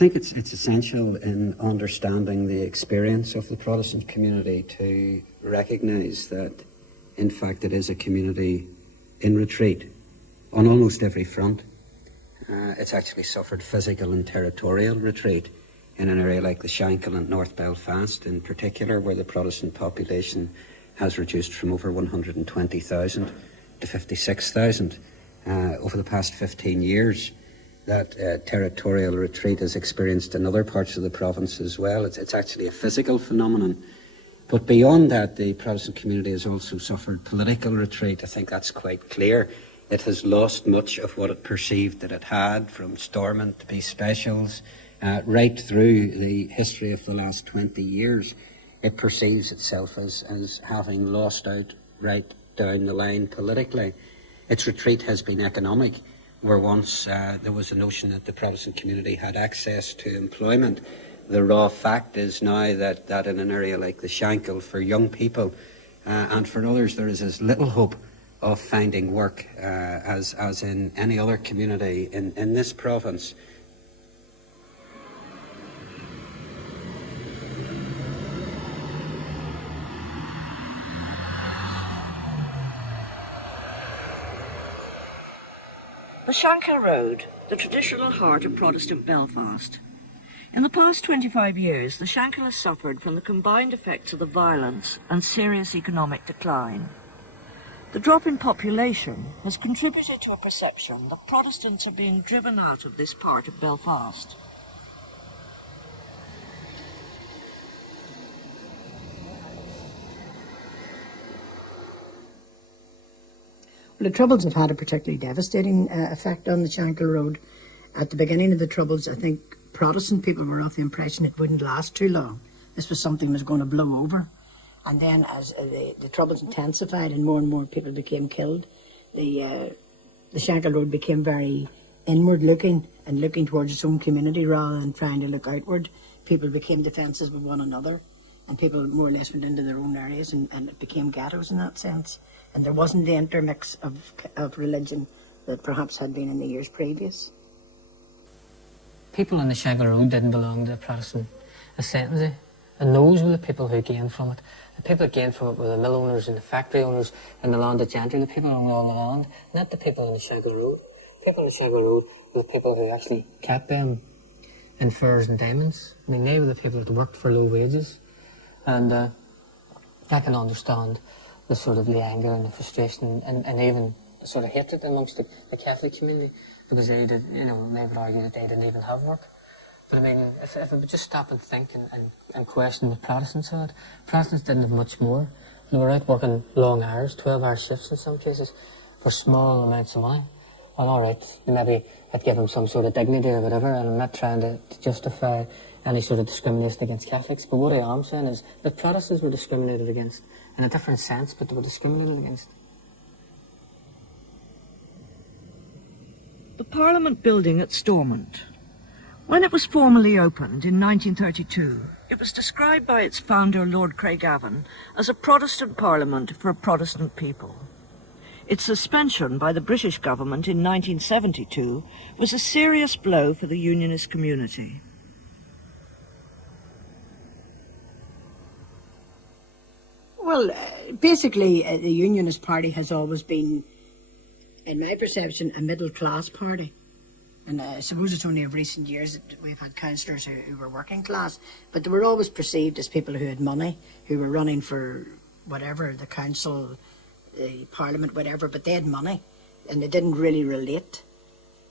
think it's essential in understanding the experience of the Protestant community to recognise that, in fact, it is a community in retreat on almost every front. It's actually suffered physical and territorial retreat in an area like the Shankill and North Belfast in particular, where the Protestant population has reduced from over 120,000 to 56,000 over the past 15 years. That territorial retreat is experienced in other parts of the province as well. It's actually a physical phenomenon. But beyond that, the Protestant community has also suffered political retreat. I think that's quite clear. It has lost much of what it perceived that it had, from Stormont to peace specials, right through the history of the last 20 years. It perceives itself as having lost out right down the line politically. Its retreat has been economic, where once there was a notion that the Protestant community had access to employment. The raw fact is now that in an area like the Shankill, for young people and for others, there is as little hope of finding work as in any other community in this province. The Shankill Road, the traditional heart of Protestant Belfast. In the past 25 years, the Shankill has suffered from the combined effects of the violence and serious economic decline. The drop in population has contributed to a perception that Protestants are being driven out of this part of Belfast. Well, the Troubles have had a particularly devastating effect on the Shankill Road. At the beginning of the Troubles, I think Protestant people were of the impression it wouldn't last too long. This was something that was going to blow over. And then as the Troubles intensified and more people became killed, the Shankill Road became very inward looking and looking towards its own community rather than trying to look outward. People became defensive with one another, and people more or less went into their own areas, and it became ghettos in that sense. And there wasn't the intermix of religion that perhaps had been in the years previous. People on the Shankill Road didn't belong to the Protestant ascendancy, and those were the people who gained from it. The people who gained from it were the mill owners and the factory owners and the landed gentry, the people who owned all the land, not the people on the Shankill Road. People on the Shankill Road were the people who actually kept them in furs and diamonds. I mean, they were the people that worked for low wages, and I can understand the sort of the anger and the frustration and even the sort of hatred amongst the Catholic community, because they did, they would argue that they didn't even have work. But I mean, if I would just stop and think and question what Protestants had, Protestants didn't have much more. They were out working long hours, 12-hour shifts in some cases, for small amounts of money. Well, all right, maybe I'd give them some sort of dignity or whatever, and I'm not trying to justify any sort of discrimination against Catholics, but what I am saying is that Protestants were discriminated against in a different sense, but they were discriminated against. The Parliament building at Stormont. When it was formally opened in 1932, it was described by its founder, Lord Craigavon, as a Protestant Parliament for a Protestant people. Its suspension by the British government in 1972 was a serious blow for the Unionist community. Well, basically, the Unionist Party has always been, in my perception, a middle-class party. And I suppose it's only of recent years that we've had councillors who were working class, but they were always perceived as people who had money, who were running for whatever, the council, the parliament, whatever, but they had money, and they didn't really relate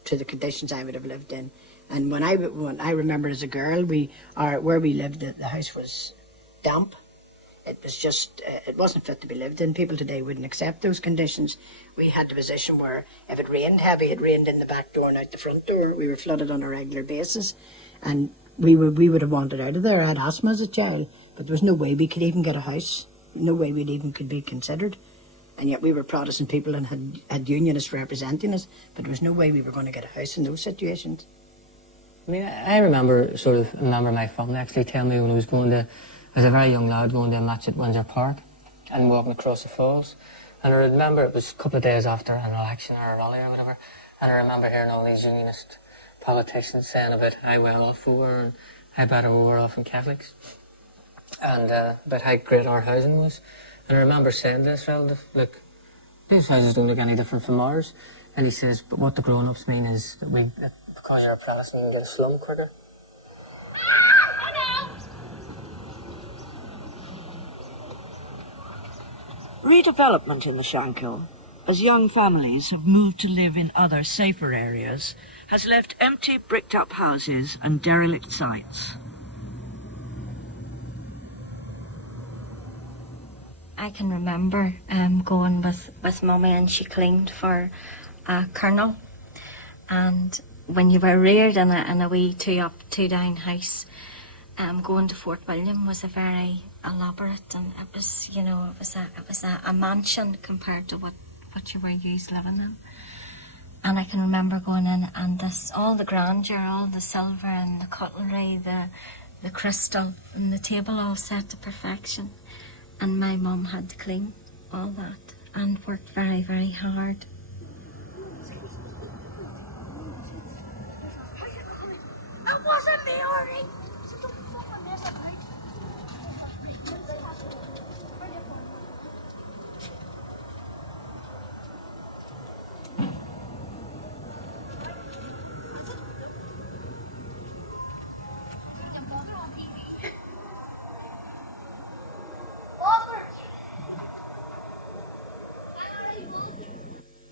to the conditions I would have lived in. And when I remember as a girl, where we lived, the house was damp. It was just, it wasn't fit to be lived in. People today wouldn't accept those conditions. We had the position where if it rained heavy, it rained in the back door and out the front door. We were flooded on a regular basis, and we would have wanted out of there. I had asthma as a child, but there was no way we could even get a house. No way we'd even could be considered. And yet we were Protestant people and had Unionists representing us, but there was no way we were going to get a house in those situations. I mean, I remember my family actually telling me when I was going to, as a very young lad, going to a match at Windsor Park and walking across the falls. And I remember it was a couple of days after an election or a rally or whatever, and I remember hearing all these Unionist politicians saying about how well off we were and how better we were off than Catholics, and about how great our housing was. And I remember saying to this relative, look, these houses don't look any different from ours. And he says, but what the grown-ups mean is that because you're a Protestant, you get a slum quicker. Redevelopment in the Shankill, as young families have moved to live in other safer areas, has left empty bricked-up houses and derelict sites. I can remember going with Mummy, and she cleaned for a colonel. And when you were reared in a wee two-up, two-down house, going to Fort William was a very elaborate, and it was, you know, it was a mansion compared to what you were used living in. And I can remember going in, and all the grandeur, all the silver and the cutlery, the crystal, and the table all set to perfection. And my mum had to clean all that and worked very, very hard. It wasn't me, Arnie.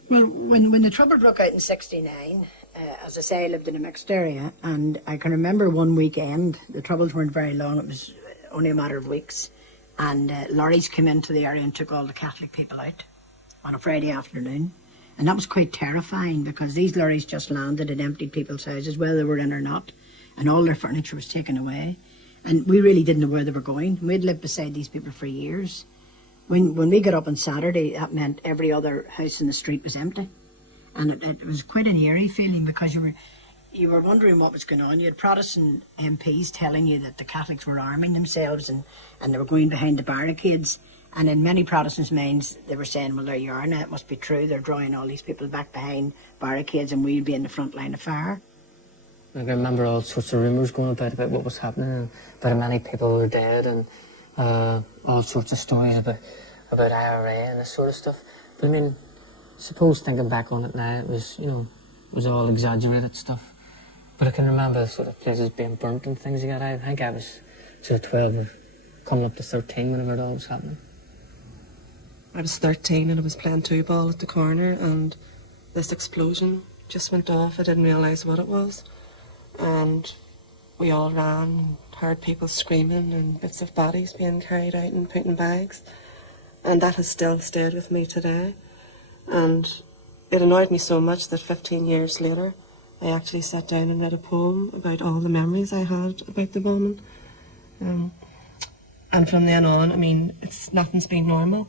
Well, when the trouble broke out in '69, as I say, I lived in a mixed area, and I can remember one weekend, the troubles weren't very long, it was only a matter of weeks, and lorries came into the area and took all the Catholic people out on a Friday afternoon. And that was quite terrifying, because these lorries just landed and emptied people's houses, whether they were in or not, and all their furniture was taken away. And we really didn't know where they were going. We'd lived beside these people for years. When we got up on Saturday, that meant every other house in the street was empty. And it was quite an eerie feeling, because you were wondering what was going on. You had Protestant MPs telling you that the Catholics were arming themselves and they were going behind the barricades. And in many Protestants' minds, they were saying, well, there you are now, it must be true. They're drawing all these people back behind barricades and we'll be in the front line of fire. I remember all sorts of rumours going about what was happening, about how many people were dead, and all sorts of stories about IRA and this sort of stuff. But I mean, suppose thinking back on it now, it was, you know, it was all exaggerated stuff. But I can remember sort of places being burnt and things like that. I think I was sort of 12 or coming up to 13 whenever it all was happening. I was 13 and I was playing two-ball at the corner, and this explosion just went off. I didn't realise what it was. And we all ran and heard people screaming and bits of bodies being carried out and put in bags. And that has still stayed with me today. And it annoyed me so much that 15 years later, I actually sat down and read a poem about all the memories I had about the bombing. And from then on, I mean, nothing's been normal.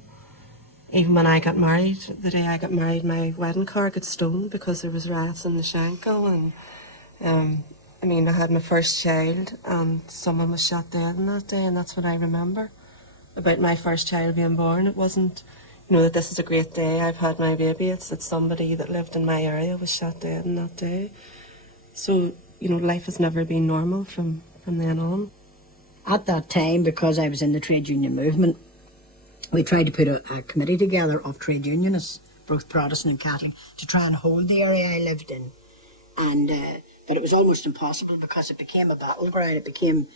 Even when I got married, the day I got married, my wedding car got stolen because there was riots in the Shankill. And I mean, I had my first child and someone was shot dead on that day, and that's what I remember about my first child being born. It wasn't, you know, that this is a great day, I've had my baby. It's that somebody that lived in my area was shot dead on that day. So, you know, life has never been normal from then on. At that time, because I was in the trade union movement, we tried to put a committee together of trade unionists, both Protestant and Catholic, to try and hold the area I lived in. But it was almost impossible, because it became a battleground. It became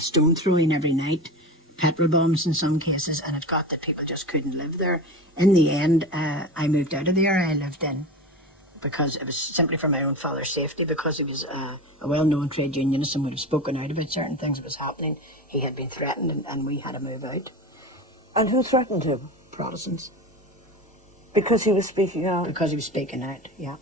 stone throwing every night, petrol bombs in some cases, and it got that people just couldn't live there. In the end, I moved out of the area I lived in, because it was simply for my own father's safety, because he was a well-known trade unionist and would have spoken out about certain things that was happening. He had been threatened, and we had to move out. And who threatened him? Protestants. Because he was speaking out? Because he was speaking out, yeah.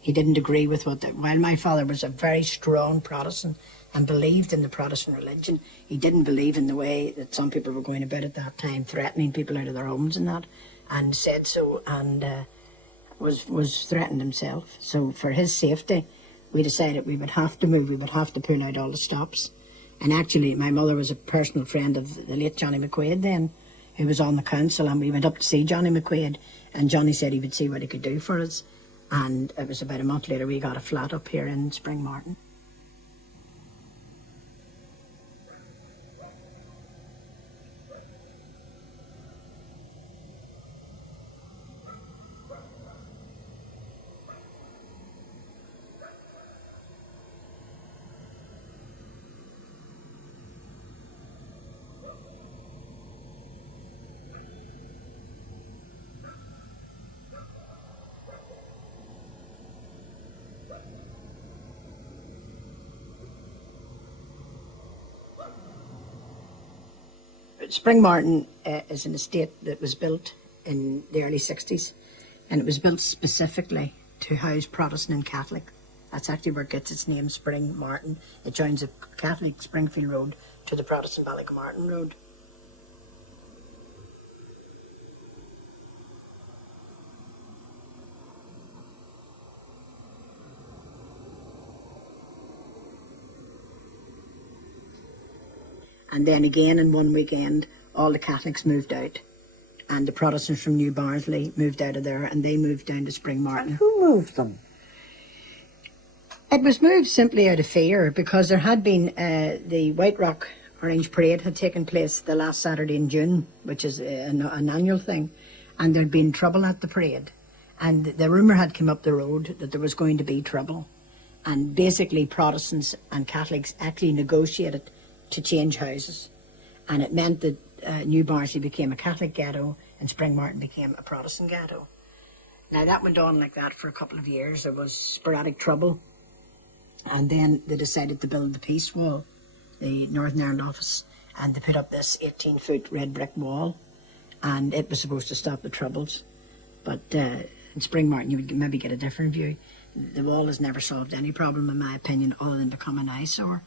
He didn't agree with while my father was a very strong Protestant and believed in the Protestant religion, he didn't believe in the way that some people were going about at that time, threatening people out of their homes and that, and said so, and was threatened himself. So for his safety, we decided we would have to move, we would have to pull out all the stops. And actually, my mother was a personal friend of the late Johnny McQuaid then, who was on the council, and we went up to see Johnny McQuaid, and Johnny said he would see what he could do for us. And it was about a month later we got a flat up here in Spring Martin. Spring Martin is an estate that was built in the early 60s, and it was built specifically to house Protestant and Catholic. That's actually where it gets its name, Spring Martin. It joins the Catholic Springfield Road to the Protestant Ballycamartin Road. And then again in one weekend, all the Catholics moved out. And the Protestants from New Barnsley moved out of there, and they moved down to Spring Martin. And who moved them? It was moved simply out of fear, because there had been the White Rock Orange Parade had taken place the last Saturday in June, which is an annual thing, and there'd been trouble at the parade. And the rumour had come up the road that there was going to be trouble. And basically Protestants and Catholics actually negotiated to change houses, and it meant that New Barnsley became a Catholic ghetto and Spring Martin became a Protestant ghetto. Now that went on like that for a couple of years. There was sporadic trouble, and then they decided to build the Peace Wall, the Northern Ireland office, and they put up this 18-foot red brick wall, and it was supposed to stop the troubles. But in Spring Martin you would maybe get a different view. The wall has never solved any problem, in my opinion, other than become an eyesore.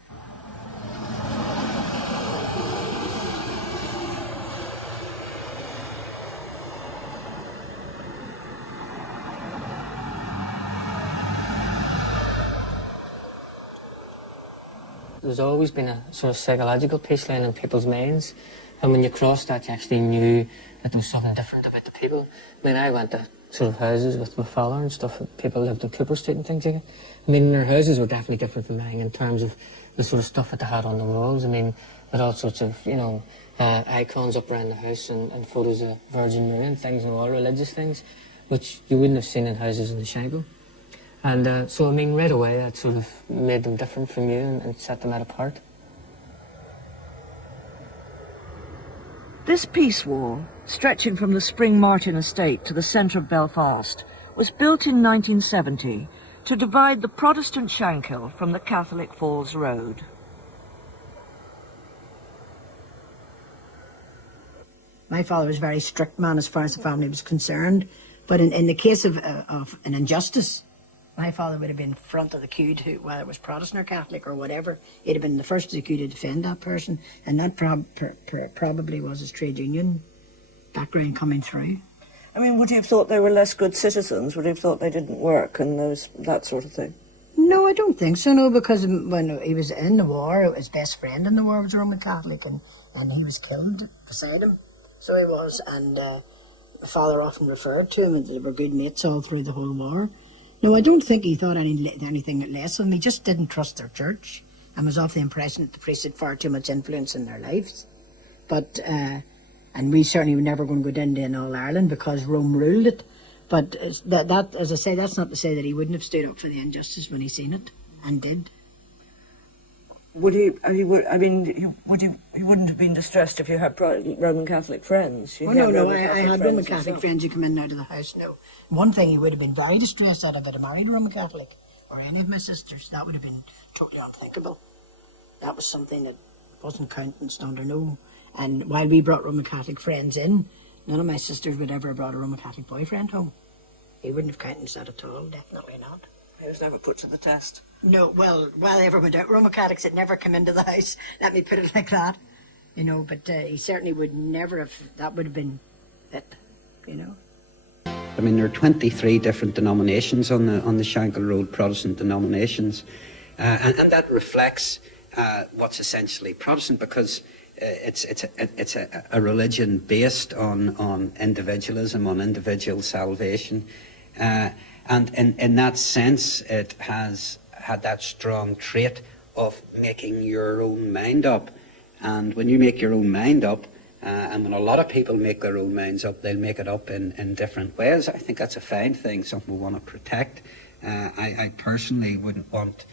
There's always been a sort of psychological peace line in people's minds, and when you crossed that you actually knew that there was something different about the people. I mean, I went to sort of houses with my father and stuff, people lived in Cooper Street and things like that. I mean, their houses were definitely different from mine in terms of the sort of stuff that they had on the walls. I mean, with all sorts of, you know, icons up around the house and photos of Virgin Mary and things and all religious things, which you wouldn't have seen in houses in the Shankill. And so, I mean, right away that sort of made them different from you and set them apart. This peace wall, stretching from the Spring Martin estate to the centre of Belfast, was built in 1970 to divide the Protestant Shankill from the Catholic Falls Road. My father was a very strict man as far as the family was concerned, but in the case of an injustice, my father would have been front of the queue to, whether it was Protestant or Catholic or whatever, he'd have been the first of the queue to defend that person, and that probably was his trade union background coming through. I mean, would you have thought they were less good citizens? Would you have thought they didn't work and that sort of thing? No, I don't think so, no, because when he was in the war, his best friend in the war was a Roman Catholic, and he was killed beside him, so he was, and my father often referred to him, and they were good mates all through the whole war. No, I don't think he thought anything less of them. He just didn't trust their church and was of the impression that the priests had far too much influence in their lives. But, and we certainly were never going to go down to All Ireland because Rome ruled it. But that, as I say, that's not to say that he wouldn't have stood up for the injustice when he seen it, and did. Would he? He wouldn't have been distressed if you had Roman Catholic friends. Oh no, I had Roman Catholic friends who come in and out of the house. No, one thing he would have been very distressed at if I'd have married a Roman Catholic or any of my sisters. That would have been totally unthinkable. That was something that wasn't countenanced under no. And while we brought Roman Catholic friends in, none of my sisters would ever have brought a Roman Catholic boyfriend home. He wouldn't have countenanced that at all. Definitely not. He was never put to the test. No, well, while I ever went out, Roman Catholics had never come into the house, let me put it like that, you know, but he certainly would never have, that would have been it, you know. I mean, there are 23 different denominations on the Shankill Road, Protestant denominations, and that reflects what's essentially Protestant, because it's a religion based on individualism, on individual salvation. And in that sense, it has had that strong trait of making your own mind up. And when you make your own mind up, and when a lot of people make their own minds up, they'll make it up in different ways. I think that's a fine thing, something we want to protect. I personally wouldn't want,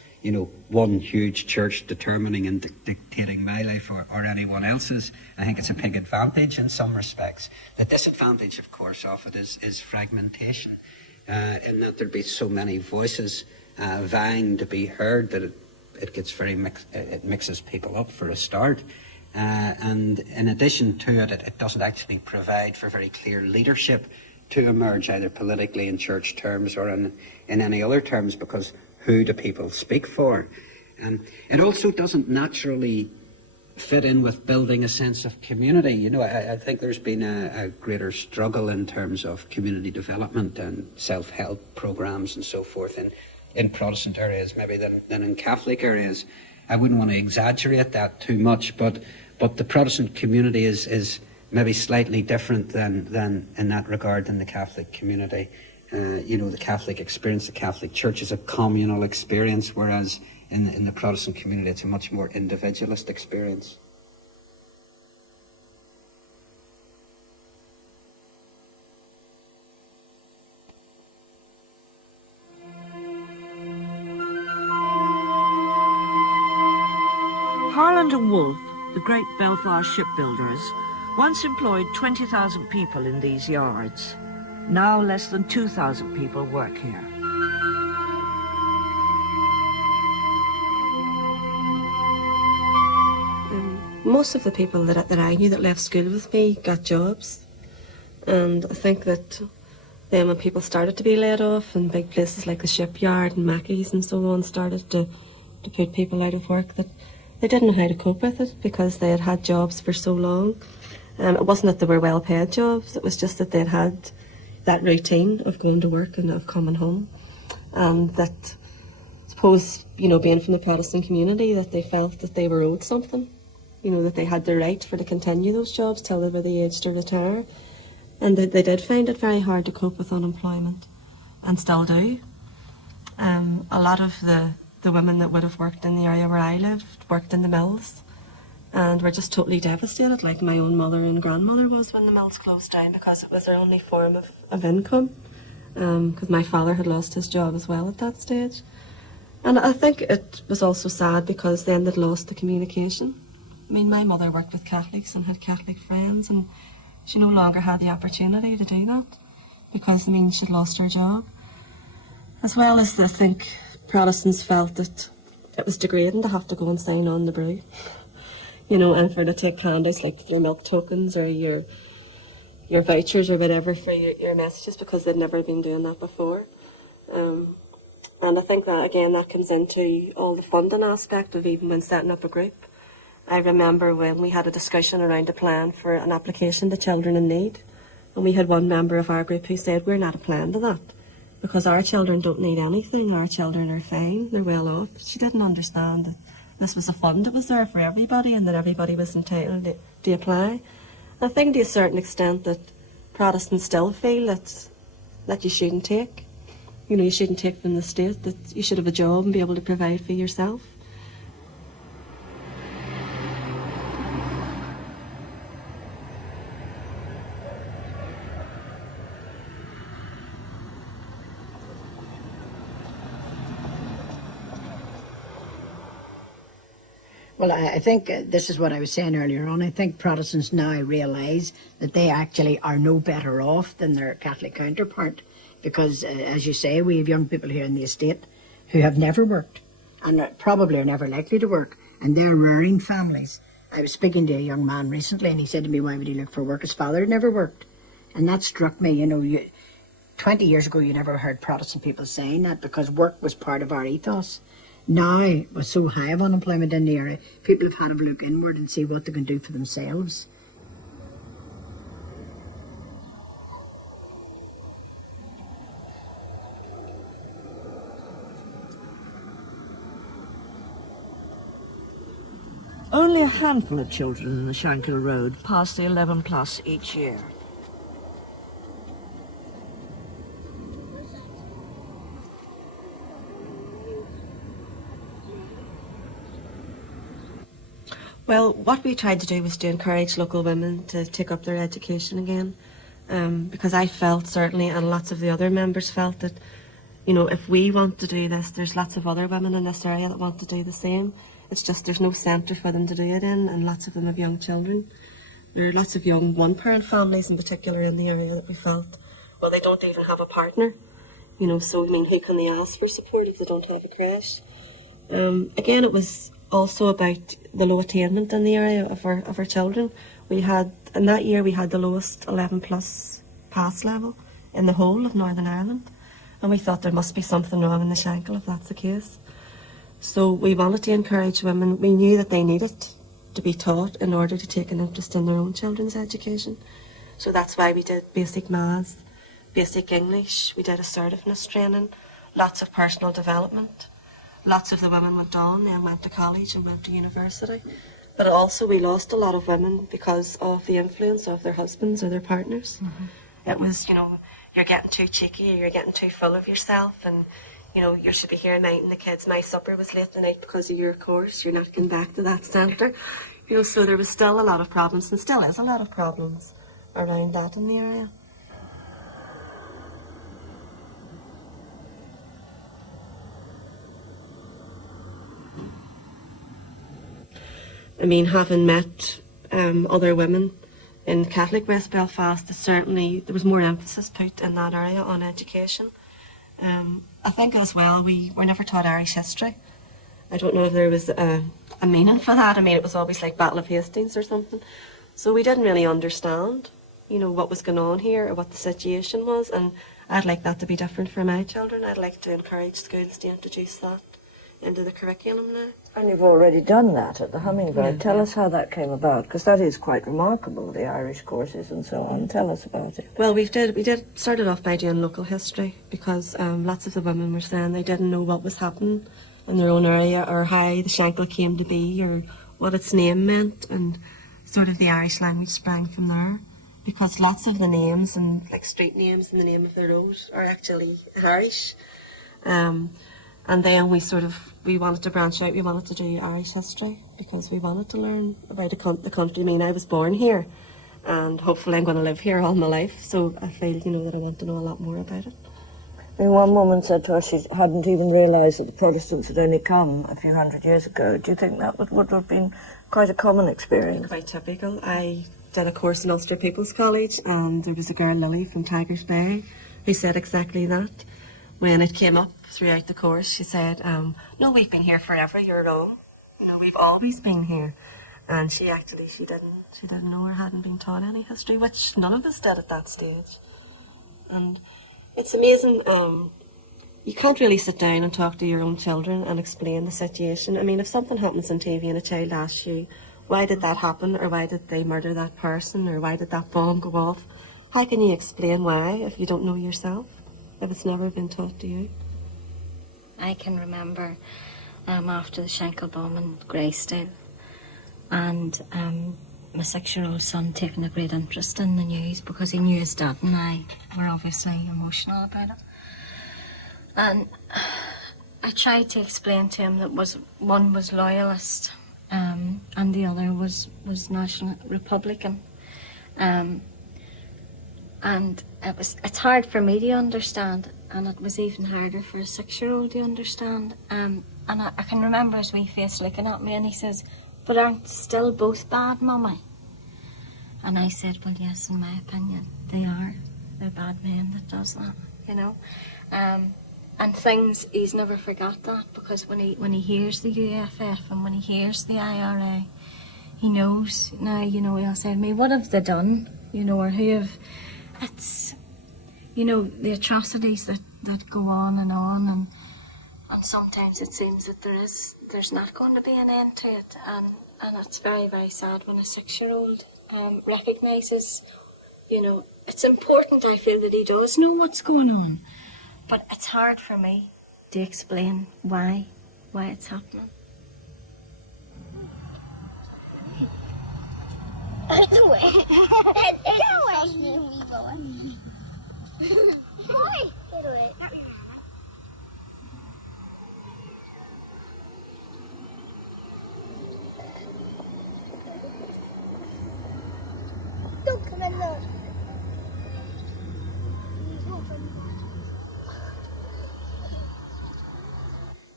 one huge church determining and dictating my life or anyone else's. I think it's a big advantage in some respects. The disadvantage, of course, of it is fragmentation, in that there'd be so many voices vying to be heard that it gets it mixes people up for a start. And in addition to it, it doesn't actually provide for very clear leadership to emerge, either politically in church terms or in any other terms, because who do people speak for? It also doesn't naturally fit in with building a sense of community. I think there's been a greater struggle in terms of community development and self-help programs and so forth in Protestant areas maybe than in Catholic areas. I wouldn't want to exaggerate that too much, but the Protestant community is maybe slightly different than in that regard than the Catholic community. The Catholic experience, the Catholic Church is a communal experience, whereas in the Protestant community it's a much more individualist experience. Harland and Wolff, the great Belfast shipbuilders, once employed 20,000 people in these yards. Now less than 2,000 people work here. Most of the people that I knew that left school with me got jobs, and I think that then when people started to be laid off and big places like the shipyard and Mackey's and so on started to put people out of work, that they didn't know how to cope with it because they had had jobs for so long. It wasn't that they were well paid jobs, it was just that they'd had that routine of going to work and of coming home. And that, I suppose, being from the Protestant community, that they felt that they were owed something. That they had the right to continue those jobs till they were the age to retire. And they did find it very hard to cope with unemployment, and still do. A lot of the women that would have worked in the area where I lived worked in the mills and were just totally devastated, like my own mother and grandmother was when the mills closed down, because it was their only form of income, because my father had lost his job as well at that stage. And I think it was also sad because then they'd lost the communication. I mean, my mother worked with Catholics and had Catholic friends, and she no longer had the opportunity to do that because, she'd lost her job. As well as I think Protestants felt that it was degrading to have to go and sign on the brew, and for to take handouts like your milk tokens or your vouchers or whatever for your messages, because they'd never been doing that before. And I think that, again, that comes into all the funding aspect of even when setting up a group. I remember when we had a discussion around a plan for an application to Children in Need, and we had one member of our group who said, we're not applying to that because our children don't need anything, our children are fine, they're well off. She didn't understand that this was a fund that was there for everybody and that everybody was entitled to apply. I think to a certain extent that Protestants still feel that you shouldn't take. You shouldn't take from the state, that you should have a job and be able to provide for yourself. Well, I think this is what I was saying earlier on. I think Protestants now realise that they actually are no better off than their Catholic counterpart, because, as you say, we have young people here in the estate who have never worked and probably are never likely to work, and they're rearing families. I was speaking to a young man recently, and he said to me, why would he look for work? His father had never worked. And that struck me. 20 years ago you never heard Protestant people saying that, because work was part of our ethos. Now, with so high of unemployment in the area, people have had to look inward and see what they can do for themselves. Only a handful of children in the Shankill Road pass the 11 plus each year. Well, what we tried to do was to encourage local women to take up their education again, because I felt certainly, and lots of the other members felt that, you know, if we want to do this, there's lots of other women in this area that want to do the same. It's just there's no centre for them to do it in, and lots of them have young children. There are lots of young one-parent families in particular in the area that we felt, well, they don't even have a partner, you know, so I mean, who can they ask for support if they don't have a creche? Again, it was also about the low attainment in the area of our children. We had, in that year, we had the lowest 11 plus pass level in the whole of Northern Ireland, and we thought there must be something wrong in the Shankill if that's the case. So we wanted to encourage women. We knew that they needed to be taught in order to take an interest in their own children's education. So that's why we did basic maths, basic English, we did assertiveness training, lots of personal development. Lots of the women went on and went to college and went to university. But also we lost a lot of women because of the influence of their husbands or their partners. Mm-hmm. It was, you know, you're getting too cheeky or you're getting too full of yourself, and you know, you should be here minding the kids. My supper was late tonight because of your course. You're not getting back to that centre. You know, so there was still a lot of problems, and still is a lot of problems around that in the area. I mean, having met other women in Catholic West Belfast, certainly there was more emphasis put in that area on education. I think as well, we were never taught Irish history. I don't know if there was a meaning for that. I mean, it was always like Battle of Hastings or something. So we didn't really understand, you know, what was going on here or what the situation was. And I'd like that to be different for my children. I'd like to encourage schools to introduce that into the curriculum now. And you've already done that at the Hummingbird. Tell us how that came about, because that is quite remarkable, the Irish courses and so on. Tell us about it. Well, we started off by doing local history, because lots of the women were saying they didn't know what was happening in their own area, or how the Shankill came to be, or what its name meant, and sort of the Irish language sprang from there, because lots of the names, and like street names and the name of the road, are actually Irish. And then we wanted to branch out. We wanted to do Irish history because we wanted to learn about the country. I mean, I was born here, and hopefully I'm going to live here all my life. So I feel, you know, that I want to know a lot more about it. I mean, one woman said to us she hadn't even realised that the Protestants had only come a few hundred years ago. Do you think that would have been quite a common experience? Quite typical. I did a course in Ulster People's College, and there was a girl, Lily, from Tigers Bay, who said exactly that. When it came up throughout the course, she said, no, we've been here forever, you're wrong. You know, we've always been here. And she didn't know or hadn't been taught any history, which none of us did at that stage. And it's amazing, you can't really sit down and talk to your own children and explain the situation. I mean, if something happens on TV and a child asks you, why did that happen, or why did they murder that person, or why did that bomb go off, how can you explain why if you don't know yourself? If it's never been taught to you? I can remember after the Shankill bomb in Greystone, and my 6-year-old son taking a great interest in the news because he knew his dad and I were obviously emotional about it. And I tried to explain to him that one was loyalist and the other was National Republican. And it's hard for me to understand, and it was even harder for a 6-year-old to understand. And I can remember his wee face looking at me, and he says, "But aren't still both bad, Mummy?" And I said, "Well, yes, in my opinion, they are. They're bad men that does that, you know." And things, he's never forgot that, because when he hears the UFF and when he hears the IRA, he knows now, you know, he'll say to me, "What have they done?" You know, or who have... It's, you know, the atrocities that go on, and sometimes it seems that there's not going to be an end to it, and it's very, very sad when a 6-year-old recognises, you know, it's important, I feel, that he does know what's going on, but it's hard for me to explain why it's happening.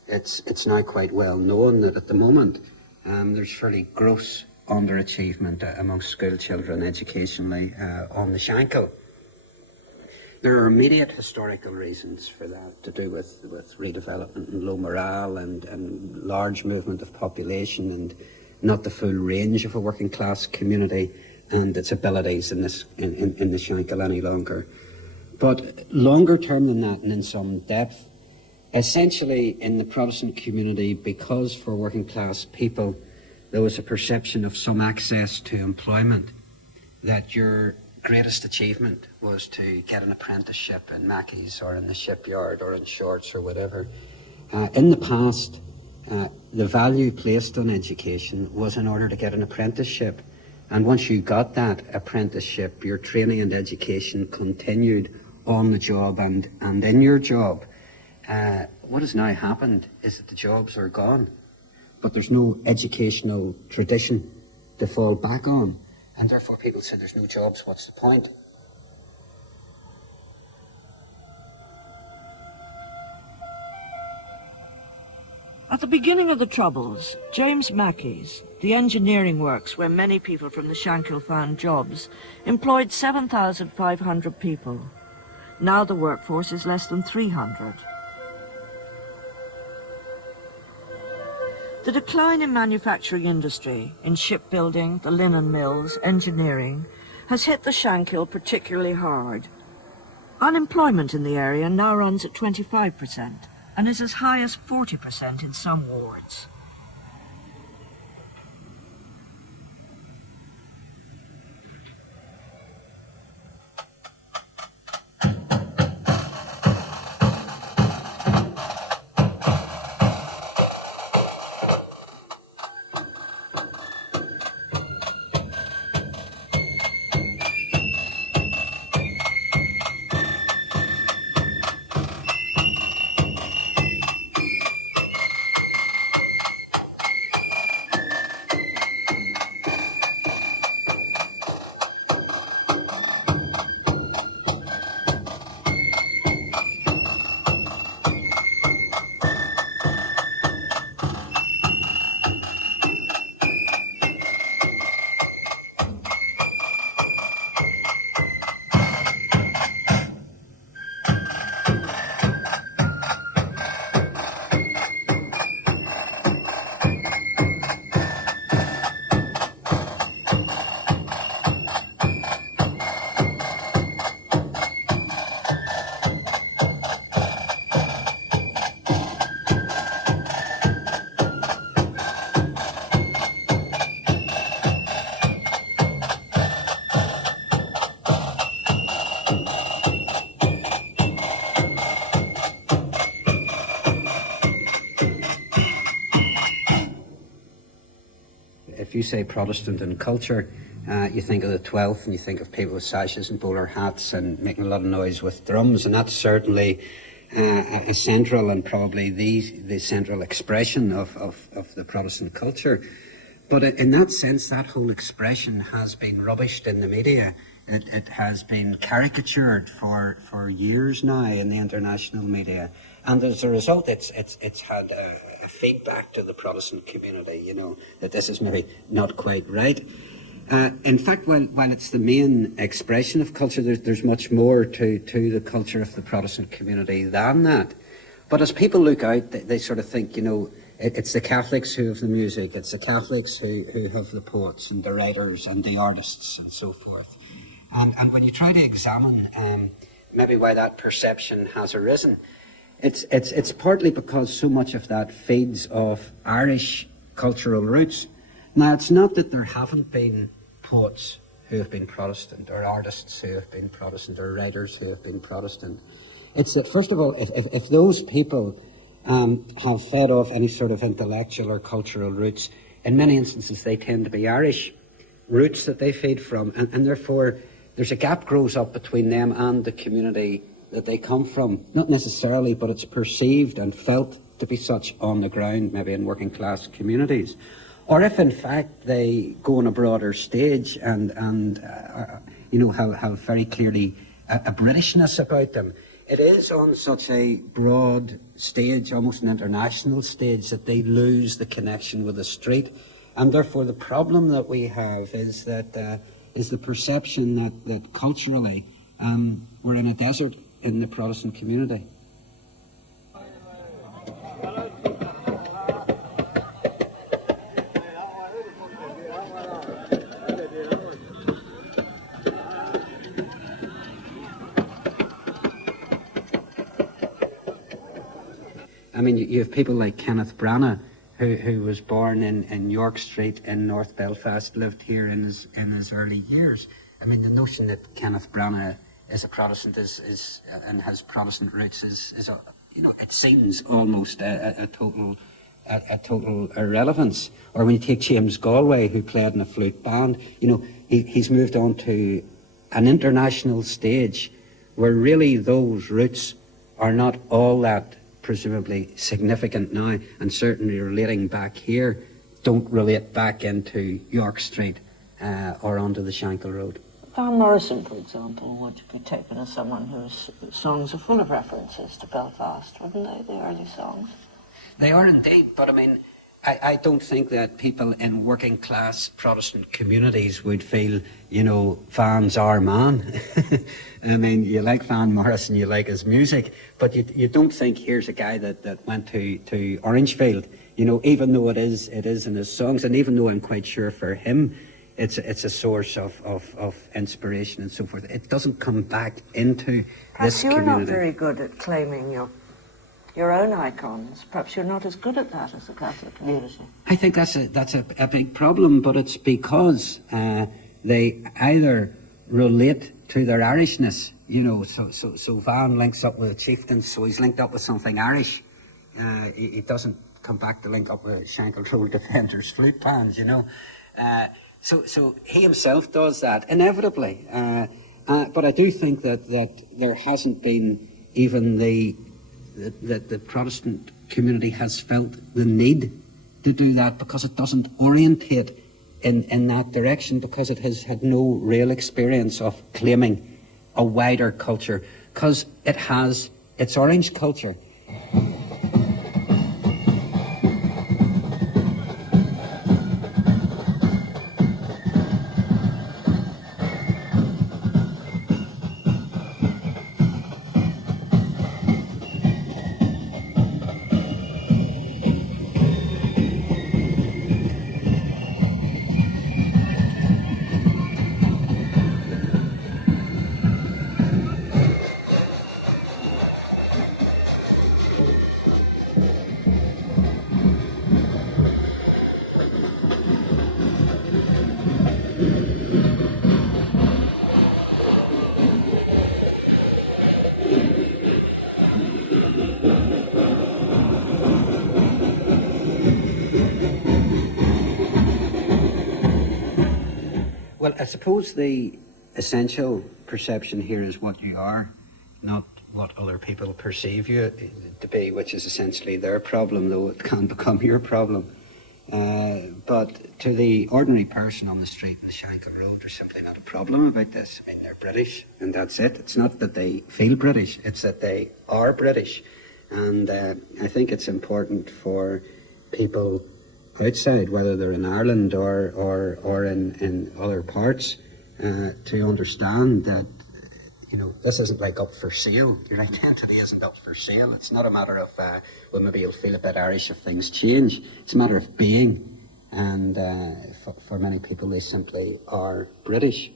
it's now quite well known that at the moment there's fairly gross underachievement amongst school children educationally on the Shankill. There are immediate historical reasons for that, to do with redevelopment and low morale and large movement of population and not the full range of a working class community and its abilities in the Shankill any longer. But longer term than that, and in some depth, essentially in the Protestant community, because for working class people there was a perception of some access to employment, that your greatest achievement was to get an apprenticeship in Mackey's or in the shipyard or in Shorts or whatever. In the past, the value placed on education was in order to get an apprenticeship. And once you got that apprenticeship, your training and education continued on the job and in your job. What has now happened is that the jobs are gone, but there's no educational tradition to fall back on. And therefore people say there's no jobs, what's the point? At the beginning of the Troubles, James Mackey's, the engineering works where many people from the Shankill found jobs, employed 7,500 people. Now the workforce is less than 300. The decline in manufacturing industry, in shipbuilding, the linen mills, engineering, has hit the Shankill particularly hard. Unemployment in the area now runs at 25% and is as high as 40% in some wards. If you say Protestant and culture, you think of the 12th and you think of people with sashes and bowler hats and making a lot of noise with drums, and that's certainly a central and probably the central expression of the Protestant culture. But in that sense, that whole expression has been rubbished in the media. It has been caricatured for years now in the international media, and as a result, it's had a feedback to the Protestant community, you know, that this is maybe not quite right. In fact, while it's the main expression of culture, there's much more to the culture of the Protestant community than that. But as people look out, they sort of think, you know, it's the Catholics who have the music, it's the Catholics who have the poets and the writers and the artists and so forth. And when you try to examine maybe why that perception has arisen, it's partly because so much of that feeds off Irish cultural roots. Now, it's not that there haven't been poets who have been Protestant, or artists who have been Protestant, or writers who have been Protestant. It's that, first of all, if those people have fed off any sort of intellectual or cultural roots, in many instances they tend to be Irish roots that they feed from, and therefore there's a gap grows up between them and the community that they come from. Not necessarily, but it's perceived and felt to be such on the ground, maybe in working class communities. Or if in fact they go on a broader stage and you know, have very clearly a Britishness about them, It is on such a broad stage, almost an international stage, that they lose the connection with the street. And therefore the problem that we have is that is the perception that culturally we're in a desert in the Protestant community. I mean, you have people like Kenneth Branagh, who was born in York Street in North Belfast, lived here in his early years. I mean, the notion that Kenneth Branagh is a Protestant is and has Protestant roots is it seems almost a total irrelevance. Or when you take James Galway, who played in a flute band, he's moved on to an international stage where really those roots are not all that presumably significant now, and certainly relating back here don't relate back into York Street or onto the Shankill Road. Van Morrison, for example, would be taken as someone whose songs are full of references to Belfast, wouldn't they, the early songs? They are indeed, but I mean, I don't think that people in working class Protestant communities would feel, Van's our man. I mean, you like Van Morrison, you like his music, but you don't think here's a guy that went to Orangefield, even though it is in his songs, and even though I'm quite sure for him it's a source of inspiration and so forth. It doesn't come back into this community. Perhaps you're not very good at claiming your own icons. Perhaps you're not as good at that as the Catholic community. I think that's a big problem, but it's because they either relate to their Irishness, so Van links up with chieftains, so he's linked up with something Irish. He doesn't come back to link up with Shankill Road Defenders flute bands, So he himself does that, inevitably. But I do think that there hasn't been even that the Protestant community has felt the need to do that, because it doesn't orientate in that direction, because it has had no real experience of claiming a wider culture, because it has its orange culture. Well, I suppose the essential perception here is what you are, not what other people perceive you to be, which is essentially their problem, though it can become your problem. But to the ordinary person on the street in the Shankill Road, there's simply not a problem about this. I mean, they're British, and that's it. It's not that they feel British, it's that they are British. And I think it's important for people outside, whether they're in Ireland or in other parts, to understand that, this isn't like up for sale. Your identity isn't up for sale. It's not a matter of, well, maybe you'll feel a bit Irish if things change. It's a matter of being. And for many people, they simply are British.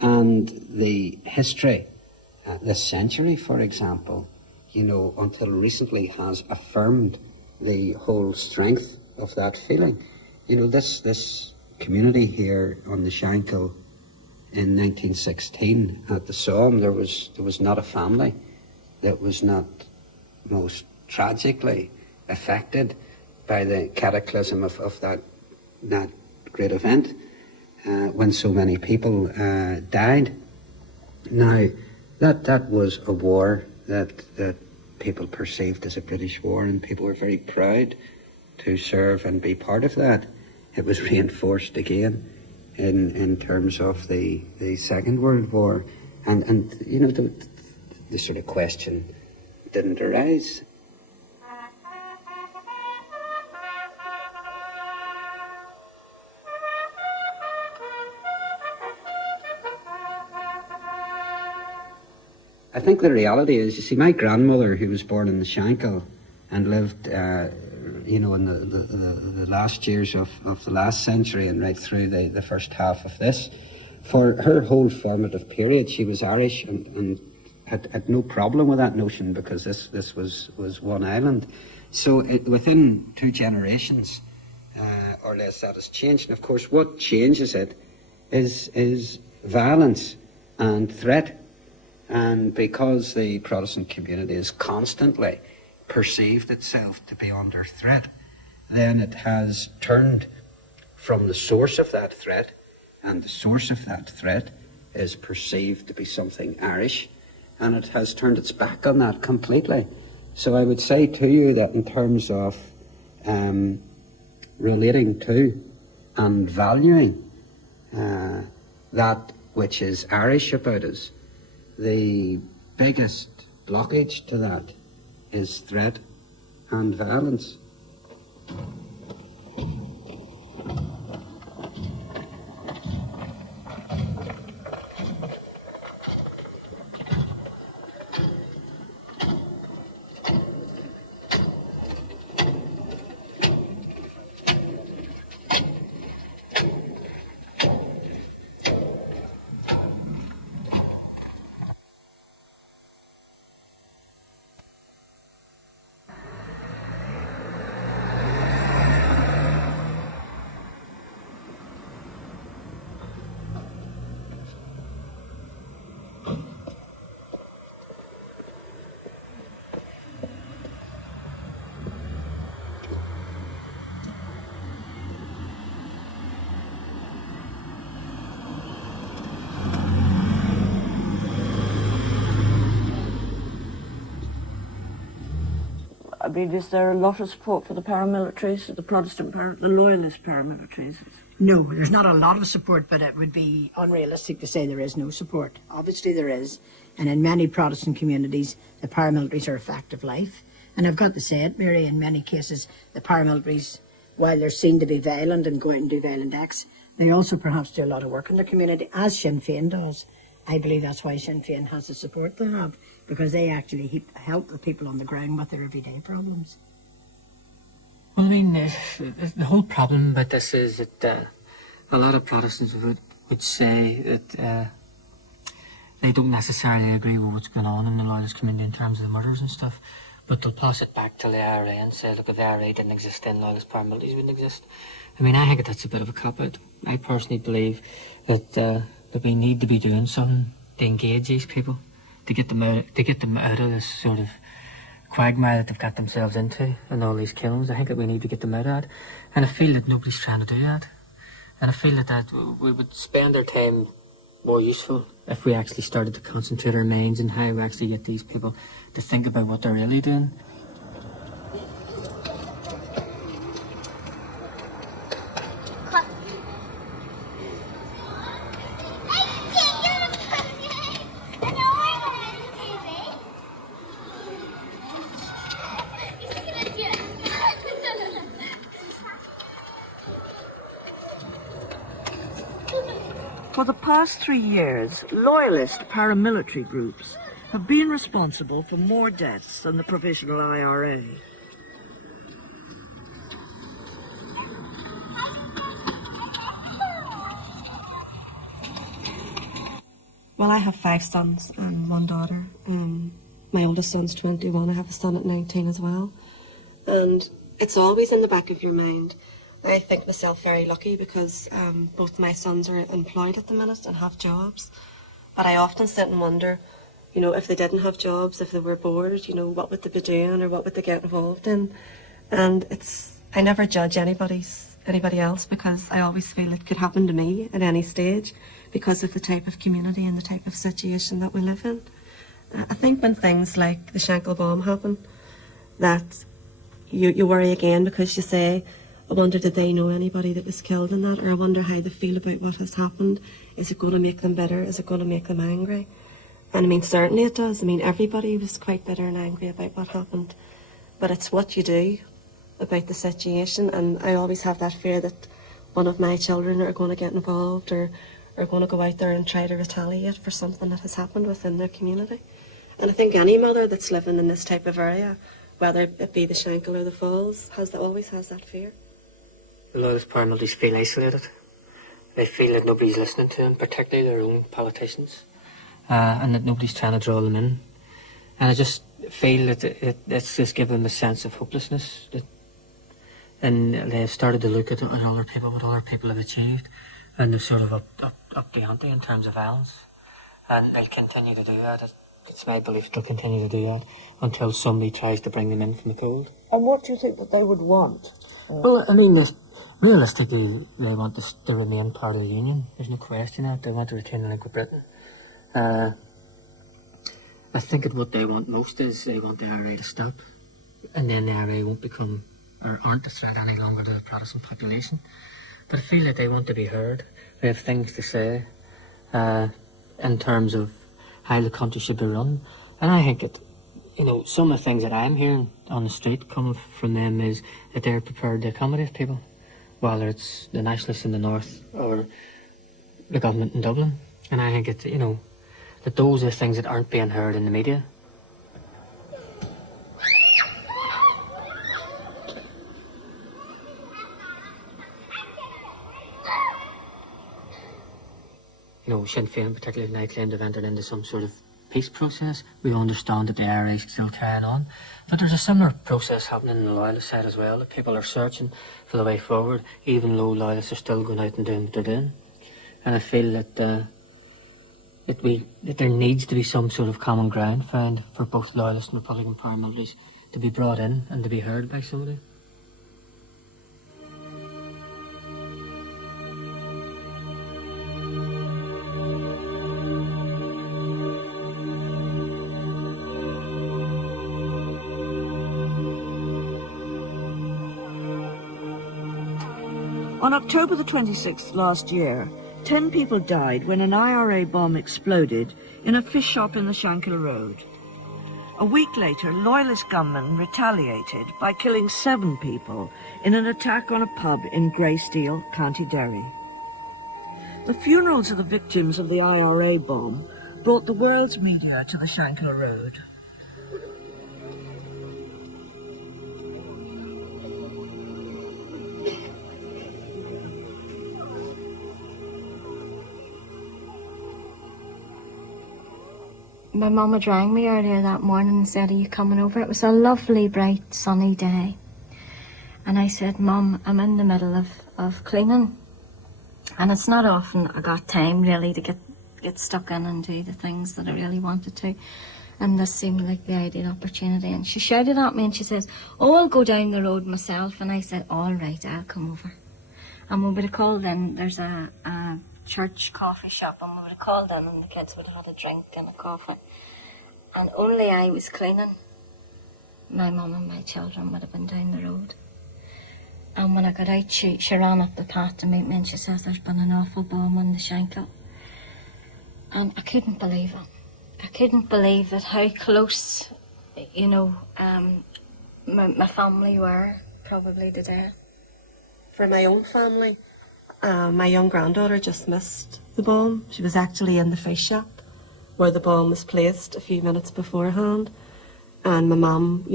And the history, this century, for example, until recently has affirmed the whole strength of that feeling. This community here on the Shankill in 1916 at the Somme, there was not a family that was not most tragically affected by the cataclysm of that great event, when so many people died. Now, that was a war that people perceived as a British war, and people were very proud to serve and be part of that. It was reinforced again in terms of the Second World War, and the sort of question didn't arise. I think the reality is, you see, my grandmother, who was born in the Shankill and lived, in the last years of the last century and right through the first half of this, for her whole formative period, she was Irish and had no problem with that notion, because this was one island. So within 2 generations, or less, that has changed. And of course, what changes it is violence and threat. And because the Protestant community has constantly perceived itself to be under threat, then it has turned from the source of that threat, and the source of that threat is perceived to be something Irish, and it has turned its back on that completely. So I would say to you that in terms of relating to and valuing that which is Irish about us, the biggest blockage to that is threat and violence. I mean, is there a lot of support for the paramilitaries, the loyalist paramilitaries? No, there's not a lot of support, but it would be unrealistic to say there is no support. Obviously there is, and in many Protestant communities, the paramilitaries are a fact of life. And I've got to say it, Mary, in many cases, the paramilitaries, while they're seen to be violent and go out and do violent acts, they also perhaps do a lot of work in the community, as Sinn Féin does. I believe that's why Sinn Féin has the support they have, because they actually help the people on the ground with their everyday problems. Well, I mean, the whole problem about this is that a lot of Protestants would say that they don't necessarily agree with what's going on in the loyalist community in terms of the murders and stuff, but they'll pass it back to the IRA and say, look, if the IRA didn't exist, then loyalist paramilitaries wouldn't exist. I mean, I think that's a bit of a cop-out. I personally believe that we need to be doing something to engage these people, to get them out of this sort of quagmire that they've got themselves into and all these killings. I think that we need to get them out of that, and I feel that nobody's trying to do that. And I feel that we would spend our time more useful if we actually started to concentrate our minds on how we actually get these people to think about what they're really doing. For the past 3 years, loyalist paramilitary groups have been responsible for more deaths than the provisional IRA. Well, I have 5 sons and 1 daughter. My oldest son's 21. I have a son at 19 as well. And it's always in the back of your mind. I think myself very lucky because both my sons are employed at the minute and have jobs. But I often sit and wonder, you know, if they didn't have jobs, if they were bored, you know, what would they be doing or what would they get involved in? And I never judge anybody else, because I always feel it could happen to me at any stage because of the type of community and the type of situation that we live in. I think when things like the Shankill bomb happen, that you worry again, because you say, I wonder, did they know anybody that was killed in that? Or I wonder how they feel about what has happened. Is it going to make them bitter? Is it going to make them angry? And I mean, certainly it does. I mean, everybody was quite bitter and angry about what happened. But it's what you do about the situation. And I always have that fear that one of my children are going to get involved or are going to go out there and try to retaliate for something that has happened within their community. And I think any mother that's living in this type of area, whether it be the Shankill or the Falls, always has that fear. A lot of paramilitaries feel isolated. They feel that nobody's listening to them, particularly their own politicians, and that nobody's trying to draw them in. And I just feel that it's just given them a sense of hopelessness. And they've started to look at other people, what other people have achieved, and they've sort of upped the ante in terms of violence. And they'll continue to do that. It's my belief they'll continue to do that until somebody tries to bring them in from the cold. And what do you think that they would want? Well, I mean, realistically, they want to remain part of the Union. There's no question that. They want to retain the link with Britain. I think that what they want most is they want the IRA to stop. And then the IRA won't become, or aren't a threat any longer to the Protestant population. But I feel that they want to be heard. They have things to say in terms of how the country should be run. And I think that, some of the things that I'm hearing on the street coming from them is that they're prepared to accommodate people, whether it's the nationalists in the north or the government in Dublin. And I think that those are things that aren't being heard in the media. Sinn Féin, particularly now, claim they've entered into some sort of peace process. We understand that the IRA is still carrying on. But there's a similar process happening on the loyalist side as well, that people are searching for the way forward, even though loyalists are still going out and doing what they're doing. And I feel that that there needs to be some sort of common ground found for both loyalist and Republican paramilitaries to be brought in and to be heard by somebody. On October the 26th last year, 10 people died when an IRA bomb exploded in a fish shop in the Shankill Road. A week later, loyalist gunmen retaliated by killing 7 people in an attack on a pub in Greysteel, County Derry. The funerals of the victims of the IRA bomb brought the world's media to the Shankill Road. My mum had rang me earlier that morning and said, "Are you coming over?" It was a lovely, bright, sunny day. And I said, "Mum, I'm in the middle of cleaning. And it's not often I got time really to get stuck in and do the things that I really wanted to. And this seemed like the ideal opportunity." And she shouted at me and she says, "Oh, I'll go down the road myself." And I said, "All right, I'll come over." And we would have called in, there's a church coffee shop, and we would have called in and the kids would have had a drink and a coffee. And only I was cleaning. My mum and my children would have been down the road. And when I got out, she ran up the path to meet me and she says, "There's been an awful bomb on the Shankill." And I couldn't believe it. I couldn't believe it, how close, my family were probably to death. For my own family, my young granddaughter just missed the bomb. She was actually in the fish shop where the bomb was placed a few minutes beforehand. And my mum,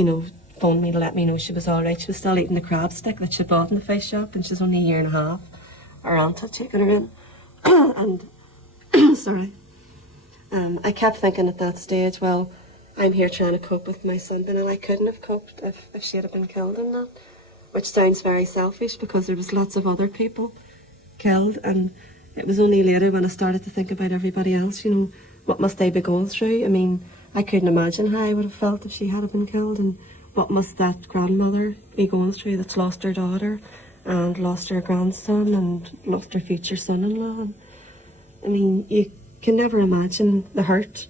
phoned me to let me know she was all right. She was still eating the crab stick that she bought in the fish shop, and she's only a year and a half. Her aunt had taken her in. And, sorry. I kept thinking at that stage, well, I'm here trying to cope with my son, and I couldn't have coped if she had been killed in that. Which sounds very selfish because there was lots of other people killed, and it was only later when I started to think about everybody else, what must they be going through? I mean, I couldn't imagine how I would have felt if she had been killed, and what must that grandmother be going through that's lost her daughter and lost her grandson and lost her future son-in-law. I mean, you can never imagine the hurt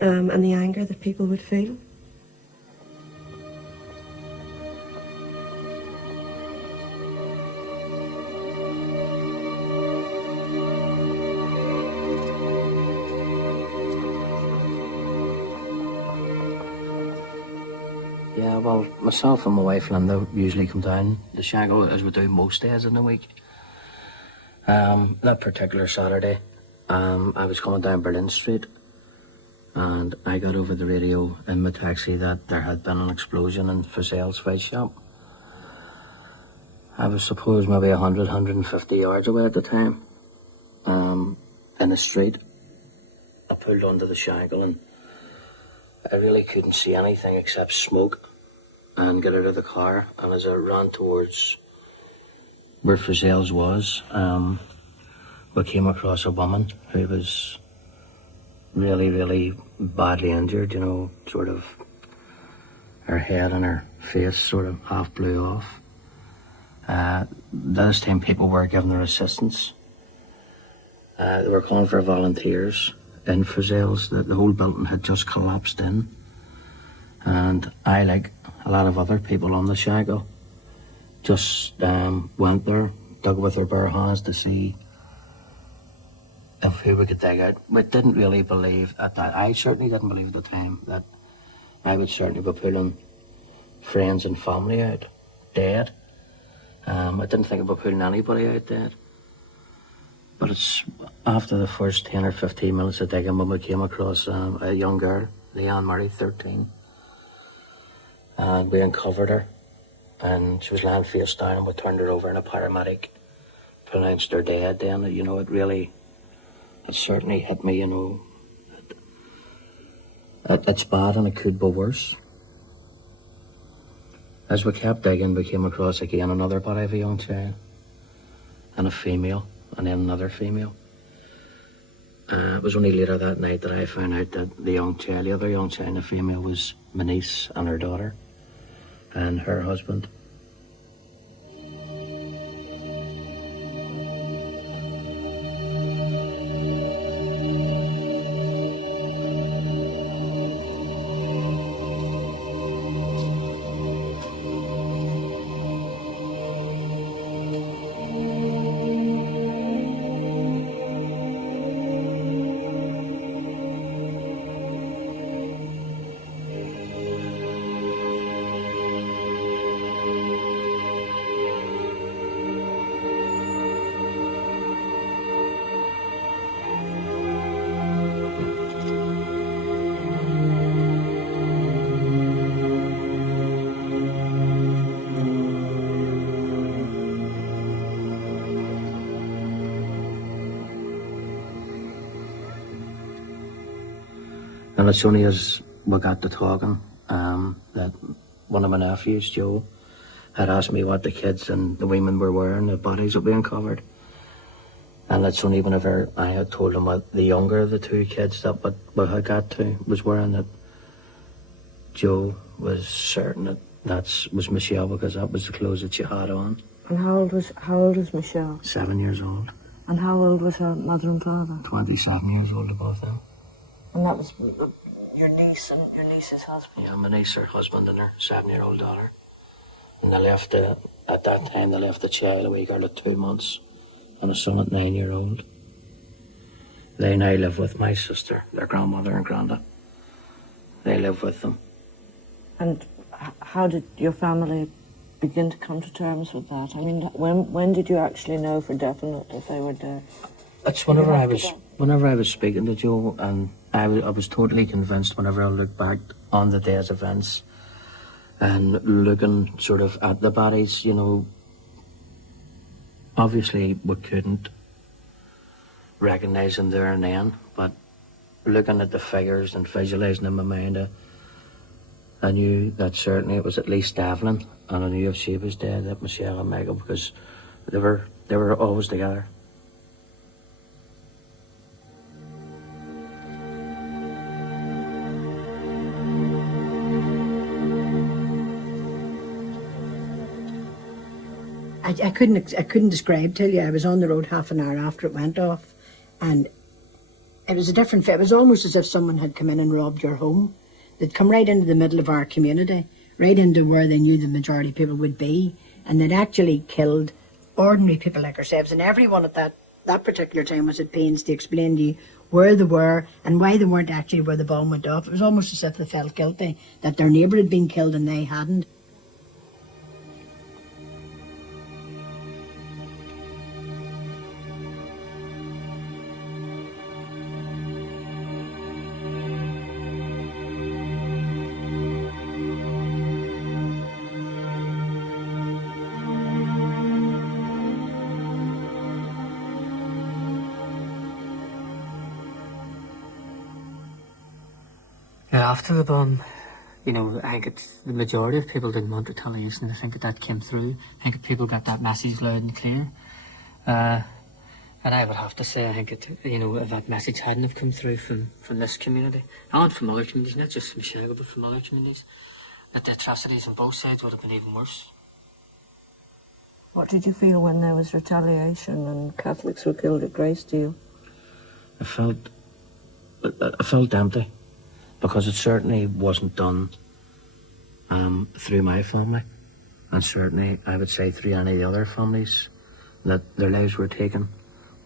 and the anger that people would feel. Yeah, well, myself and my wife Linda usually come down to Shankill as we do most days in the week. That particular Saturday, I was coming down Berlin Street and I got over the radio in my taxi that there had been an explosion in Frizzell's fish shop. I was supposed maybe 100, 150 yards away at the time, in the street. I pulled onto the Shankill and I really couldn't see anything except smoke and get out of the car. And as I ran towards where Frizzell's was, we came across a woman who was really, really badly injured, you know, sort of her head and her face sort of half blew off. This time people were giving their assistance. They were calling for volunteers in Frizzell's. The whole building had just collapsed in. And I, like a lot of other people on the Shankill, just went there, dug with their bare hands to see if who we could dig out. We didn't really believe at that. I certainly didn't believe at the time that I would certainly be pulling friends and family out dead. I didn't think about pulling anybody out dead. But it's after the first 10 or 15 minutes of digging when we came across a young girl, Leanne Murray, 13. And we uncovered her. And she was lying face down and we turned her over and a paramedic pronounced her dead then. You know, it certainly hit me, you know. It's bad and it could be worse. As we kept digging, we came across again another body of a young child and a female, and then another female. It was only later that night that I found out that the other young child, the female, was my niece and her daughter and her husband. And as soon as we got to talking, that one of my nephews, Joe, had asked me what the kids and the women were wearing, the bodies were being covered. And that's only whenever I had told him what the younger of the two kids that we had got to was wearing, that Joe was certain that was Michelle, because that was the clothes that she had on. And how old was Michelle? 7 years old. And how old was her mother and father? 27 years old, both them. And that was your niece and your niece's husband? Yeah, my niece, her husband, and her 7-year-old daughter. And they left, at that time, they left the child, a wee girl at 2 months, and a son at 9-year-old. They now live with my sister, their grandmother and granda. They live with them. And how did your family begin to come to terms with that? I mean, when did you actually know for definite if they were dead? It's whenever I was speaking to Joe, and I was totally convinced whenever I looked back on the day's events and looking sort of at the bodies, you know, obviously we couldn't recognise them there and then, but looking at the figures and visualising in my mind, I knew that certainly it was at least Evelyn, and I knew if she was dead, that Michelle and Michael, because they were always together. I couldn't describe to you. I was on the road half an hour after it went off, and it was a different. It was almost as if someone had come in and robbed your home. They'd come right into the middle of our community, right into where they knew the majority of people would be, and they'd actually killed ordinary people like ourselves. And everyone at that particular time was at pains to explain to you where they were and why they weren't actually where the bomb went off. It was almost as if they felt guilty that their neighbour had been killed and they hadn't. After the bomb, you know, I think the majority of people didn't want retaliation. I think that came through. I think people got that message loud and clear. And I would have to say, I think if that message hadn't have come through from this community, and from other communities, not just from Shankill, but from other communities, that the atrocities on both sides would have been even worse. What did you feel when there was retaliation and Catholics were killed at Greysteel? I felt empty, because it certainly wasn't done through my family, and certainly I would say through any of the other families that their lives were taken.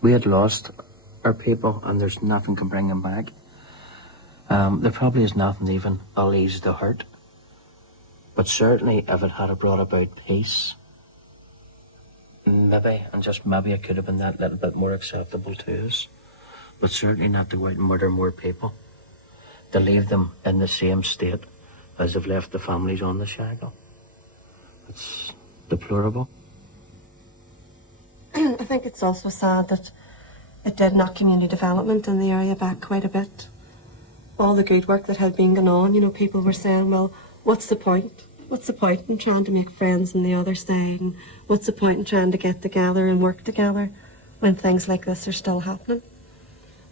We had lost our people, and there's nothing can bring them back. There probably is nothing even will ease the hurt, but certainly if it had brought about peace, maybe, and just maybe, it could have been that little bit more acceptable to us, but certainly not to go out and murder more people, to leave them in the same state as they've left the families on the Shankill. It's deplorable. I think it's also sad that it did knock community development in the area back quite a bit. All the good work that had been going on, you know, people were saying, well, what's the point? What's the point in trying to make friends on the other side? And what's the point in trying to get together and work together when things like this are still happening?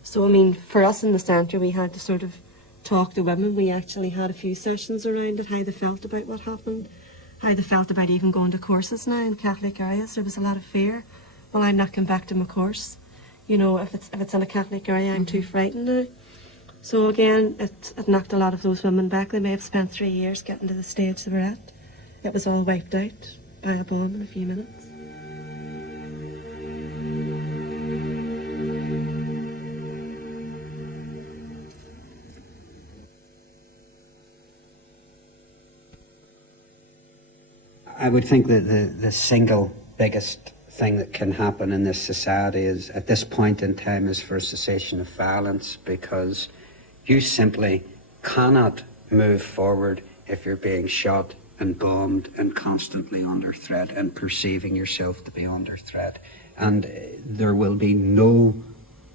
So, I mean, for us in the centre, we had to sort of talk to women. We actually had a few sessions around it, how they felt about what happened, how they felt about even going to courses now in Catholic areas. There was a lot of fear. Well, I'm not going back to my course. You know, if it's in a Catholic area, I'm too frightened now. So again, it knocked a lot of those women back. They may have spent 3 years getting to the stage they were at. It was all wiped out by a bomb in a few minutes. I would think that the single biggest thing that can happen in this society is, at this point in time, is for a cessation of violence, because you simply cannot move forward if you're being shot and bombed and constantly under threat and perceiving yourself to be under threat. And there will be no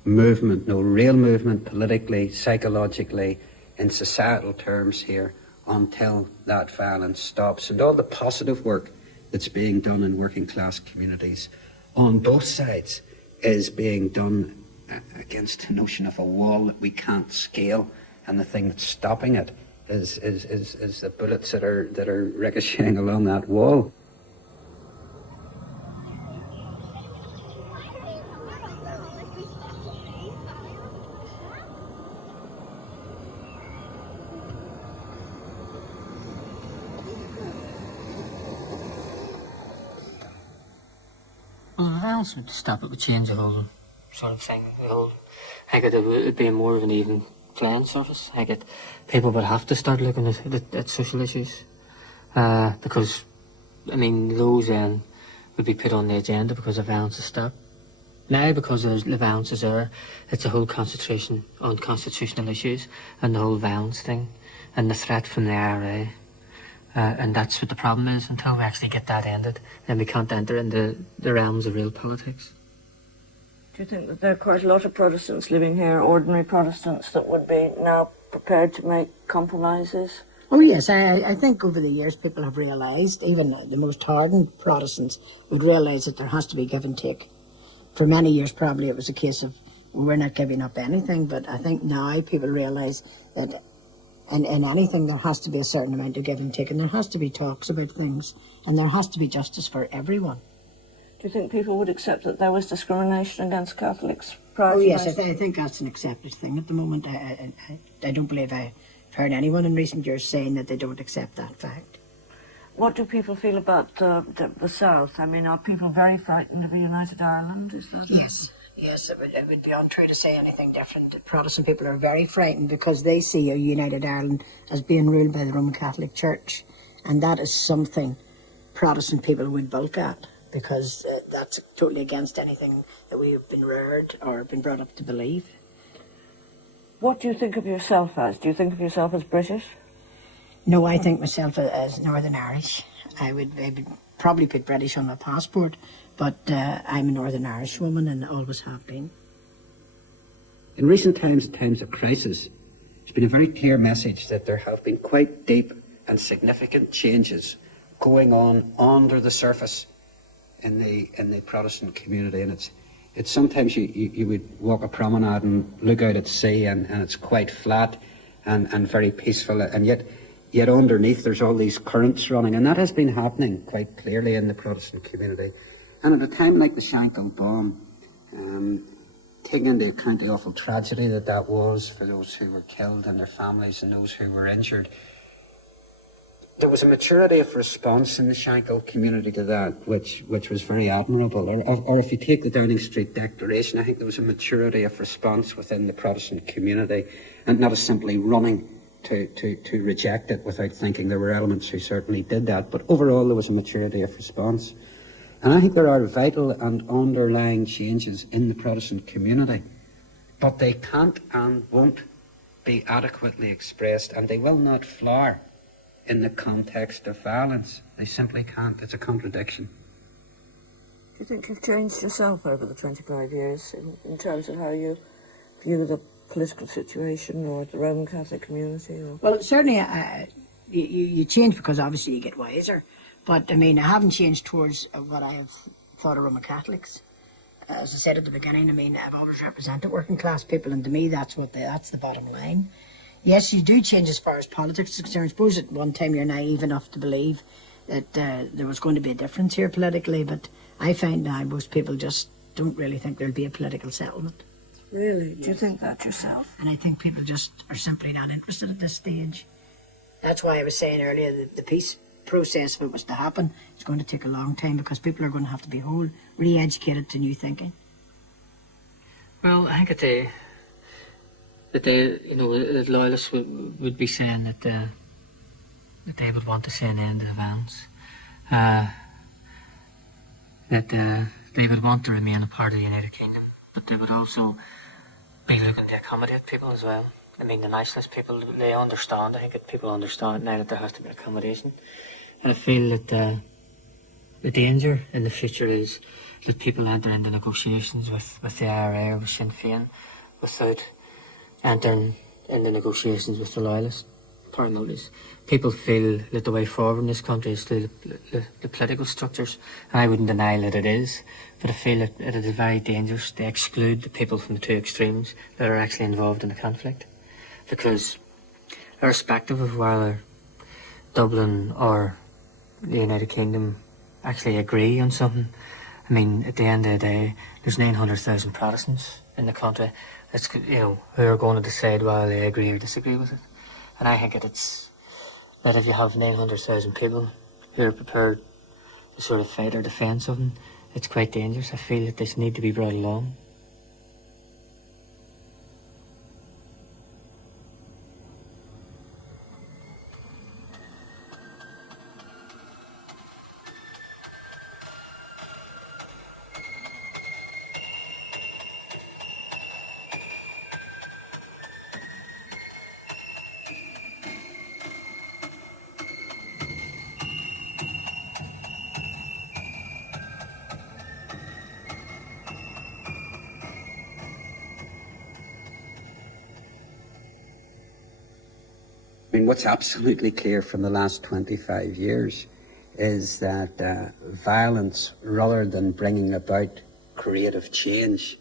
movement, no real movement politically, psychologically, in societal terms here, until that violence stops. And all the positive work that's being done in working class communities on both sides is being done against the notion of a wall that we can't scale, and the thing that's stopping it is the bullets that are ricocheting along that wall. Well, the violence would stop. It would change the whole sort of thing. I think it would be more of an even playing surface. I think people would have to start looking at social issues, because, I mean, those then would be put on the agenda because the violence has stopped. Now, because the violence is there, it's a whole concentration on constitutional issues and the whole violence thing and the threat from the IRA. And that's what the problem is. Until we actually get that ended, then we can't enter into the realms of real politics. Do you think that there are quite a lot of Protestants living here, ordinary Protestants, that would be now prepared to make compromises? Oh yes, I think over the years people have realised, even the most hardened Protestants would realise that there has to be give and take. For many years probably it was a case of we're not giving up anything, but I think now people realise that in anything there has to be a certain amount of give and take, and there has to be talks about things, and there has to be justice for everyone. Do you think people would accept that there was discrimination against Catholics prior to Oh yes, this? I think that's an accepted thing at the moment. I don't believe I've heard anyone in recent years saying that they don't accept that fact. What do people feel about the South? I mean, are people very frightened of a united Ireland? Is that Yes, Yes, it would be untrue to say anything different. The Protestant people are very frightened because they see a united Ireland as being ruled by the Roman Catholic Church, and that is something Protestant people would balk at, because that's totally against anything that we have been reared or been brought up to believe. What do you think of yourself as? Do you think of yourself as British? No, I think myself as Northern Irish. I would probably put British on my passport, but I'm a Northern Irish woman and always have been. In recent times, at times of crisis, there's been a very clear message that there have been quite deep and significant changes going on under the surface in the Protestant community, and it's sometimes you would walk a promenade and look out at sea, and it's quite flat and very peaceful, and yet underneath there's all these currents running, and that has been happening quite clearly in the Protestant community. And at a time like the Shankill bomb, taking into account the awful tragedy that was for those who were killed and their families and those who were injured, there was a maturity of response in the Shankill community to that, which was very admirable. Or if you take the Downing Street Declaration, I think there was a maturity of response within the Protestant community, and not as simply running to reject it without thinking. There were elements who certainly did that, but overall there was a maturity of response. And I think there are vital and underlying changes in the Protestant community, but they can't and won't be adequately expressed, and they will not flower in the context of violence. They simply can't. It's a contradiction. Do you think you've changed yourself over the 25 years in terms of how you view the political situation or the Roman Catholic community? Or? Well, certainly you change because obviously you get wiser. But, I mean, I haven't changed towards what I have thought of Roman Catholics. As I said at the beginning, I mean, I've always represented working class people, and to me that's the bottom line. Yes, you do change as far as politics is concerned. I suppose at one time you're naive enough to believe that there was going to be a difference here politically, but I find now most people just don't really think there'll be a political settlement. Really? Do you think that yourself? And I think people just are simply not interested at this stage. That's why I was saying earlier that the peace process, if it was to happen, it's going to take a long time, because people are going to have to be re-educated to new thinking. Well, I think that the loyalists would be saying that they would want to see an end to the violence, that they would want to remain a part of the United Kingdom, but they would also be looking to accommodate people as well. I mean, the nationalist people, they understand. I think that people understand now that there has to be accommodation. And I feel that the danger in the future is that people enter into negotiations with the IRA or with Sinn Féin without entering into negotiations with the loyalist parties. People feel that the way forward in this country is through the political structures, and I wouldn't deny that it is, but I feel that it is very dangerous to exclude the people from the two extremes that are actually involved in the conflict. Because irrespective of whether Dublin or the United Kingdom actually agree on something, I mean, at the end of the day, there's 900,000 Protestants in the country that's, who are going to decide whether they agree or disagree with it. And I think that if you have 900,000 people who are prepared to sort of fight or defend something, it's quite dangerous. I feel that this need to be brought along. I mean, what's absolutely clear from the last 25 years is that violence, rather than bringing about creative change,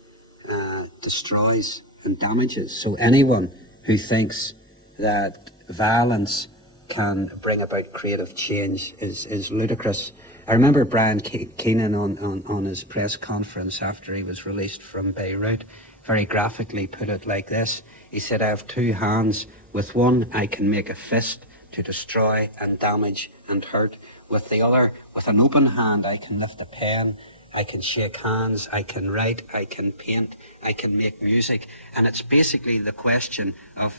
destroys and damages. So anyone who thinks that violence can bring about creative change is ludicrous. I remember Brian Keenan on his press conference after he was released from Beirut very graphically put it like this. He said, "I have two hands. With one I can make a fist to destroy and damage and hurt. With the other, with an open hand, I can lift a pen I can shake hands, I can write, I can paint, I can make music. And it's basically the question of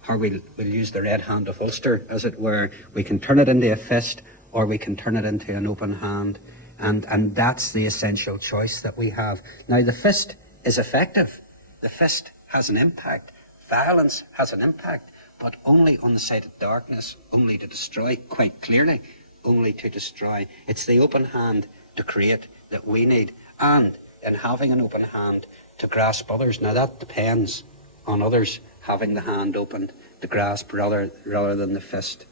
how we'll use the red hand of Ulster, as it were. We can turn it into a fist, or we can turn it into an open hand. And that's the essential choice that we have. Now, the fist is effective. The fist has an impact. Violence has an impact, but only on the side of darkness, only to destroy, quite clearly, only to destroy. It's the open hand to create that we need, and in having an open hand to grasp others. Now, that depends on others having the hand opened to grasp rather than the fist.